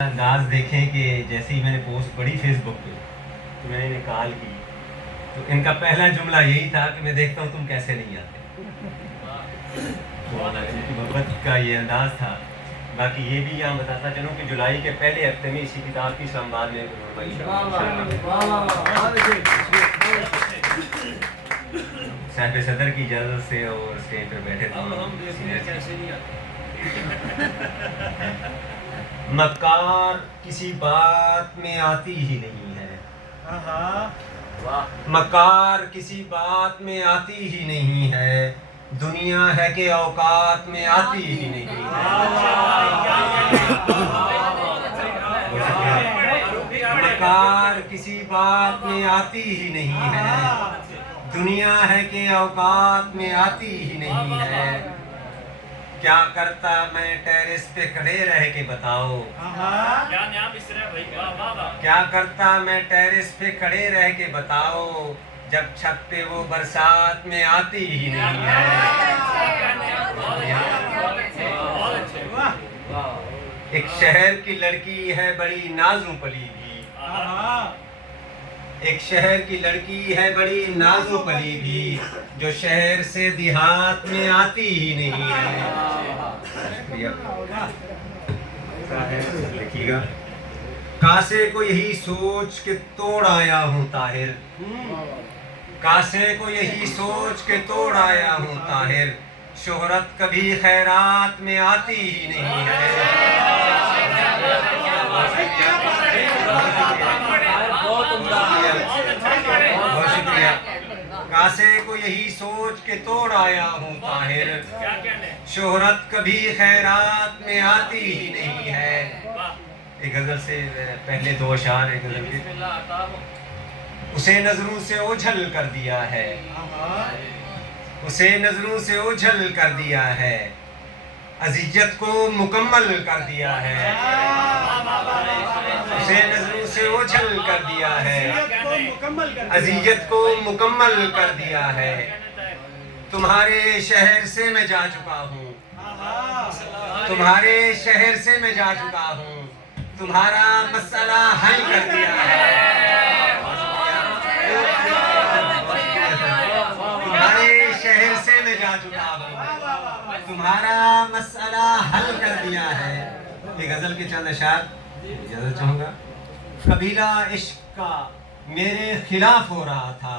अंदाज देखें कि जैसे ही मैंने पोस्ट पढ़ी फेसबुक पे तो मैंने इन्हें कॉल की, तो इनका पहला जुमला यही था कि मैं देखता हूँ तुम कैसे नहीं आते। तो इनकी मोहब्बत का ये अंदाज था। बाकी ये भी यहाँ बताता चलूँ कि जुलाई के पहले हफ्ते में इसी किताब की इस्लामाबाद में साहिब सदर की इजाज़त से और स्टेज पर बैठे थे। मक्कार किसी बात में आती ही नहीं है, मक्कार किसी बात में आती ही नहीं है, दुनिया है कि औकात में आती ही नहीं है। मक्कार किसी बात में आती ही नहीं है, दुनिया है कि औकात में आती ही नहीं है। क्या करता मैं टेरेस पे खड़े रह के बताओ, क्या करता मैं टेरेस पे खड़े रह के बताओ, जब छत पे वो बरसात में आती ही नहीं है। एक शहर की लड़की है बड़ी नाजू पली भी, एक शहर की लड़की है बड़ी नाजू पली भी, जो शहर से देहात में आती ही नहीं है। लिखिएगा, कासे को यही सोच के तोड़ आया हूँ ताहिर, कासे को यही सोच के तोड़ आया हूँ ताहिर, शोहरत कभी खैरात में आती ही नहीं है। बहुत शुक्रिया। कासे को यही सोच के तोड़ आया हूँ ताहिर, शोहरत कभी खैरात में आती ही नहीं है। एक गजल से पहले दो अशार एक गजल के। उसे नजरों से ओझल कर दिया है, उसे नजरों से ओझल कर दिया है, अज़ियत को मुकम्मल कर दिया है। उसे नजरों से ओझल कर दिया है, अज़ियत को मुकम्मल कर दिया है। तुम्हारे शहर से मैं जा चुका हूँ, तुम्हारे शहर से मैं जा चुका हूँ, तुम्हारा मसला हल कर दिया है। तुम्हारे शहर से मैं जा चुका हूँ, तुम्हारा मसला हल कर दिया है। ये गजल के चंद अशार इजाज़त चाहूँगा। कबीला इश्क का मेरे खिलाफ हो रहा था,